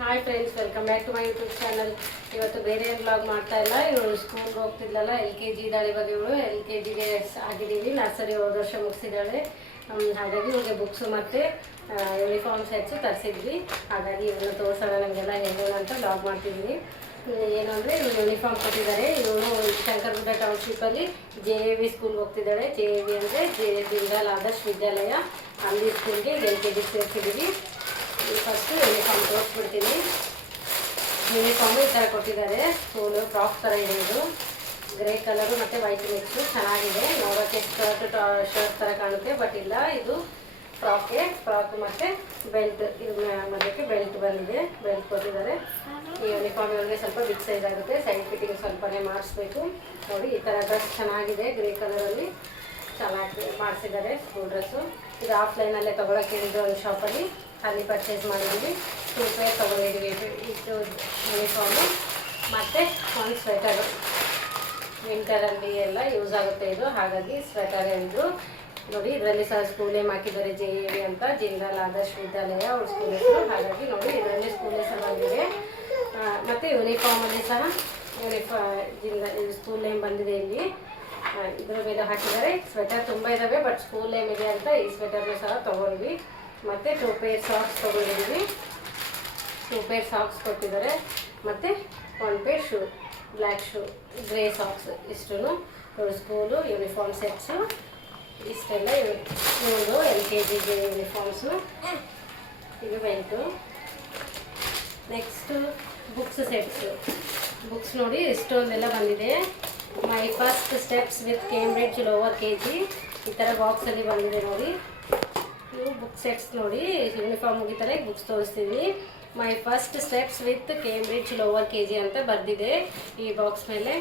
Hi friends, welcome back to my YouTube channel. ಇವತ್ತು ಬೇರೆ ಏನು ಬ್ಲಾಗ್ ಮಾಡ್ತಾ ಇಲ್ಲ. ಇವಳು ಸ್ಕೂಲ್ಗೆ ಹೋಗ್ತಿದ್ಲಲ್ಲ, LKG ಇದ್ದಾಳೆ. ಇವಾಗ ಇವಳು LKGಗೆ ಆಗಿದ್ದೀವಿ. ನರ್ಸರಿ ಹೋದ ವರ್ಷ ಮುಗಿಸಿದ್ದಾಳೆ. ಹಾಗಾಗಿ ಇವಾಗ ಬುಕ್ಸು ಮತ್ತು ಯೂನಿಫಾರ್ಮ್ ಸೆಟ್ಸು ತರಿಸಿದ್ವಿ. ಹಾಗಾಗಿ ಇವನ್ನ ತೋರಿಸೋಣ ನಮಗೆಲ್ಲ ಹೇಳೋಣ ಅಂತ ಬ್ಲಾಗ್ ಮಾಡ್ತಿದ್ವಿ. ಏನು ಅಂದರೆ ಇವಳು ಯೂನಿಫಾರ್ಮ್ ಕೊಟ್ಟಿದ್ದಾರೆ. ಇವಳು ಶಂಕರಗುಡ್ಡ ಟೌನ್ಶಿಪ್ಪಲ್ಲಿ JAV ಸ್ಕೂಲ್ಗೆ ಹೋಗ್ತಿದ್ದಾಳೆ. JAV ಅಂದರೆ ದೀನದಯಾಳ್ ಆದರ್ಶ್ ವಿದ್ಯಾಲಯ. ಅಲ್ಲಿ ಸ್ಕೂಲ್ಗೆ LKG ಸೇರಿಸಿದ್ದೀವಿ. ಫಸ್ಟು ಯೂನಿಫಾರ್ಮ್ ತೋರಿಸ್ಬಿಡ್ತೀನಿ. ಯೂನಿಫಾರ್ಮು ಈ ಥರ ಕೊಟ್ಟಿದ್ದಾರೆ. ಸ್ಕೂಲು ಫ್ರಾಕ್ ಥರ ಇರೋದು, ಗ್ರೇ ಕಲರು ಮತ್ತು ವೈಟ್ ಮಿಕ್ಸು. ಚೆನ್ನಾಗಿದೆ ನೋಡೋಕ್ಕೆ. ಶರ್ಟ್ ಥರ ಕಾಣುತ್ತೆ, ಬಟ್ ಇಲ್ಲ, ಇದು ಫ್ರಾಕ್ ಮತ್ತು ಬೆಲ್ಟ್. ಇದು ಮಧ್ಯಕ್ಕೆ ಬೆಲ್ಟ್ ಬಂದಿದೆ. ಬೆಲ್ಟ್ ಕೊಟ್ಟಿದ್ದಾರೆ. ಈ ಯೂನಿಫಾರ್ಮ್ ಇವ್ರಿಗೆ ಸ್ವಲ್ಪ ಬಿಗ್ ಸೈಜ್ ಆಗುತ್ತೆ. ಸೈಡ್ ಫಿಟ್ಟಿಂಗ್ ಸ್ವಲ್ಪನೇ ಮಾಡಿಸ್ಬೇಕು. ನೋಡಿ, ಈ ಥರ ಡ್ರೆಸ್ ಚೆನ್ನಾಗಿದೆ. ಗ್ರೇ ಕಲರಲ್ಲಿ ಚೆನ್ನಾಗಿ ಮಾಡಿಸಿದ್ದಾರೆ ಸ್ಕೂಲ್ ಡ್ರೆಸ್ಸು. ಇದು ಆಫ್ಲೈನಲ್ಲೇ ತೊಗೊಳಕ್ಕೆ ಇದ್ದು ಒಂದು ಶಾಪಲ್ಲಿ ಅಲ್ಲಿ ಪರ್ಚೇಸ್ ಮಾಡಿದ್ದೀವಿ. 2 ಪೇರ್ ತೊಗೊಂಡಿದ್ದೀವಿ. ಇದು ಯೂನಿಫಾರ್ಮು ಮತ್ತು ಒಂದು ಸ್ವೆಟರು. ವಿಂಟರಲ್ಲಿ ಎಲ್ಲ ಯೂಸ್ ಆಗುತ್ತೆ ಇದು, ಹಾಗಾಗಿ ಸ್ವೆಟರ್ ಇದ್ದು. ನೋಡಿ, ಇದರಲ್ಲಿ ಸಹ ಸ್ಕೂಲ್ ನೇಮ್ ಹಾಕಿದ್ದಾರೆ. JAV ಅಂತ, ದೀನದಯಾಳ್ ಆದರ್ಶ್ ವಿದ್ಯಾಲಯ ಅವ್ರ ಸ್ಕೂಲ್ ಹೆಸರು. ಹಾಗಾಗಿ ನೋಡಿ, ಇದರಲ್ಲಿ ಸ್ಕೂಲ್ ಹೆಸರು ಬಂದಿದೆ. ಮತ್ತು ಯೂನಿಫಾರ್ಮಲ್ಲಿ ಸಹ ಸ್ಕೂಲ್ ನೇಮ್ ಬಂದಿದೆ. ಇಲ್ಲಿ ಇದರ ಮೇಲೆ ಹಾಕಿದ್ದಾರೆ. ಸ್ವೆಟರ್ ತುಂಬ ಇದ್ದಾವೆ, ಬಟ್ ಸ್ಕೂಲ್ ನೇಮ್ ಇದೆ ಅಂತ ಈ ಸ್ವೆಟರ್ನ ಸಹ ತೊಗೊಂಡ್ವಿ. ಮತ್ತು 2 ಪೇರ್ ಸಾಕ್ಸ್ ತೊಗೊಂಡಿದ್ದೀವಿ. 2 ಪೇರ್ ಸಾಕ್ಸ್ ಕೊಟ್ಟಿದ್ದಾರೆ. ಮತ್ತು 1 pair shoe, black shoe, grey socks. ಇಷ್ಟು ಸ್ಕೂಲು ಯೂನಿಫಾರ್ಮ್ ಸೆಟ್ಸು. ಇಷ್ಟೆಲ್ಲ ಇವರು LKGಗೆ ಯೂನಿಫಾರ್ಮ್ಸು. ಇದು belt. Next books sets. Books ನೋಡಿ, ಇಷ್ಟೊಂದೆಲ್ಲ ಬಂದಿದೆ. My first steps with Cambridge lower KG ಈ ಥರ ಬಾಕ್ಸಲ್ಲಿ ಬಂದಿದೆ. ನೋಡಿ, ಇವು ಬುಕ್ ಸೆಟ್ಸ್. ನೋಡಿ, ಯೂನಿಫಾರ್ಮ್ ಮುಗಿತಾರೆ, ಬುಕ್ಸ್ ತೋರಿಸ್ತೀವಿ. My first steps with Cambridge lower KG ಅಂತ ಬರೆದಿದೆ ಈ ಬಾಕ್ಸ್ ಮೇಲೆ.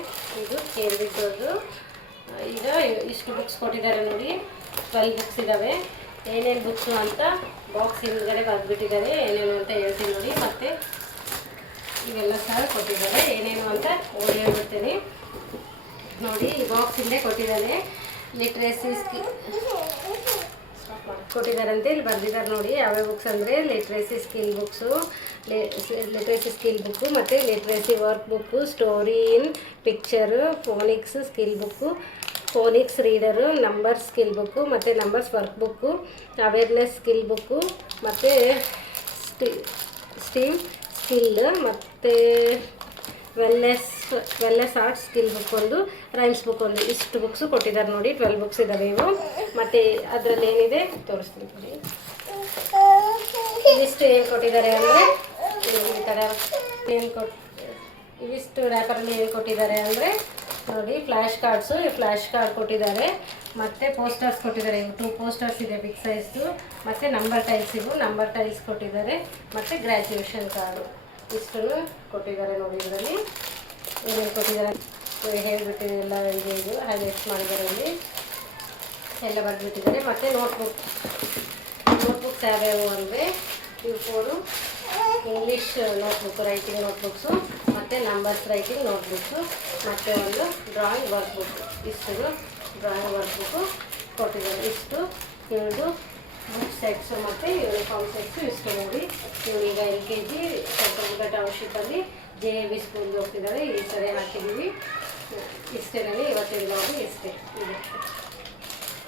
ಇದು ಕೇಂಬ್ರಿಡ್ಜ್ ಅವ್ರದ್ದು. ಈಗ ಇಷ್ಟು ಬುಕ್ಸ್ ಕೊಟ್ಟಿದ್ದಾರೆ. ನೋಡಿ, 12 ಬುಕ್ಸ್ ಇದ್ದಾವೆ. ಏನೇನು ಬುಕ್ಸು ಅಂತ ಬಾಕ್ಸ್ ಹಿಂದ್ಗಡೆ ಬರೆದ್ಬಿಟ್ಟಿದ್ದಾರೆ. ಏನೇನು ಅಂತ ಹೇಳ್ತೀನಿ ನೋಡಿ. ಮತ್ತು ಇವೆಲ್ಲ ಸಹ ಕೊಟ್ಟಿದ್ದಾರೆ. ಏನೇನು ಅಂತ ಓದಿ ಹೇಳ್ಬಿಡ್ತೀನಿ ನೋಡಿ. ಈ ಬಾಕ್ಸ್ ಹಿಂದೆ ಕೊಟ್ಟಿದ್ದಾನೆ. ಲಿಟ್ರೇಸಿ ಕೊಟ್ಟಿದ್ದಾರೆ ಅಂತ ಇಲ್ಲಿ ಬರೆದಿದ್ದಾರೆ. ನೋಡಿ, ಯಾವ್ಯಾವ ಬುಕ್ಸ್ ಅಂದರೆ literacy skill books, literacy skill book ಮತ್ತು literacy work book, story in picture, phonics skill book, phonics reader, numbers skill book ಮತ್ತು numbers work book, awareness skill book ಮತ್ತು ಸ್ಟೀಮ್ ಸ್ಕಿಲ್ ಮತ್ತು ವೆಲ್ನೆಸ್ ಆರ್ಟ್ಸ್ ಸ್ಕಿಲ್ ಬುಕ್ ಒಂದು, rhymes book ಒಂದು. ಇಷ್ಟು books ಕೊಟ್ಟಿದ್ದಾರೆ. ನೋಡಿ, 12 books ಇದ್ದಾವೆ ಇವು. ಮತ್ತು ಅದರಲ್ಲಿ ಏನಿದೆ ತೋರಿಸ್ತೀನಿ ನೋಡಿ. ಇವಿಷ್ಟು ಏನು ಕೊಟ್ಟಿದ್ದಾರೆ ಅಂದರೆ ಈ ಥರ ಇವಿಷ್ಟು ರ್ಯಾಪರಲ್ಲಿ ಏನು ಕೊಟ್ಟಿದ್ದಾರೆ ಅಂದರೆ ನೋಡಿ, ಫ್ಲ್ಯಾಶ್ ಕಾರ್ಡ್ಸು. ಈ ಫ್ಲ್ಯಾಶ್ ಕಾರ್ಡ್ ಕೊಟ್ಟಿದ್ದಾರೆ. ಮತ್ತು ಪೋಸ್ಟರ್ಸ್ ಕೊಟ್ಟಿದ್ದಾರೆ. ಇವು 2 ಪೋಸ್ಟರ್ಸ್ ಇದೆ ಬಿಗ್ ಸೈಜ್ದು. ಮತ್ತು ನಂಬರ್ ಟೈಲ್ಸ್, ಇವು ನಂಬರ್ ಟೈಲ್ಸ್ ಕೊಟ್ಟಿದ್ದಾರೆ. ಮತ್ತು ಗ್ರ್ಯಾಜುಯೇಷನ್ ಕಾರ್ಡು ಇಷ್ಟು ಕೊಟ್ಟಿದ್ದಾರೆ. ನೋಡಿ, ಇದರಲ್ಲಿ ಏನೇನು ಕೊಟ್ಟಿದ್ದಾರೆ ಹೇಳಿಬಿಟ್ಟಿದೆ. ಎಲ್ಲ ಇದು ಹೈಲೈಟ್ ಮಾಡಿದ್ದಾರೆ. ಇಲ್ಲಿ ಎಲ್ಲ ಬರೆದ್ಬಿಟ್ಟಿದ್ದಾರೆ. ಮತ್ತು ನೋಟ್ಬುಕ್ಸ್ ಯಾವ್ಯಾವು ಅಂದರೆ ಇವು 4 ಇಂಗ್ಲೀಷ್ ನೋಟ್ಬುಕ್, ರೈಟಿಂಗ್ ನೋಟ್ಬುಕ್ಸು, ಮತ್ತು ನಂಬರ್ಸ್ ರೈಟಿಂಗ್ ನೋಟ್ಬುಕ್ಸು, ಮತ್ತು ಒಂದು ಡ್ರಾಯಿಂಗ್ ವರ್ಕ್ ಬುಕ್. ಇಷ್ಟು ಡ್ರಾಯಿಂಗ್ ವರ್ಕ್ ಬುಕ್ಕು ಕೊಟ್ಟಿದ್ದಾರೆ. ಇಷ್ಟು ಇವ್ರದ್ದು ಬುಕ್ ಸೆಟ್ಸು ಮತ್ತು ಯೂನಿಫಾರ್ಮ್ ಸೆಟ್ಸು. ಇಷ್ಟು ನೋಡಿ, ಇವಳೀಗ LKG ಶಂಕರಗುಡ್ಡ ಟೌನ್ಶಿಪ್ಪಲ್ಲಿ JAV ಸ್ಕೂಲ್ಗೆ ಹೋಗ್ತಿದ್ದಾಳೆ. ಈ ಸರಿ ಹಾಕಿದ್ದೀವಿ. ಇಷ್ಟೇ ಇವತ್ತಿನ ನೋಡಿ. ಇಷ್ಟೇ ಇದೆ.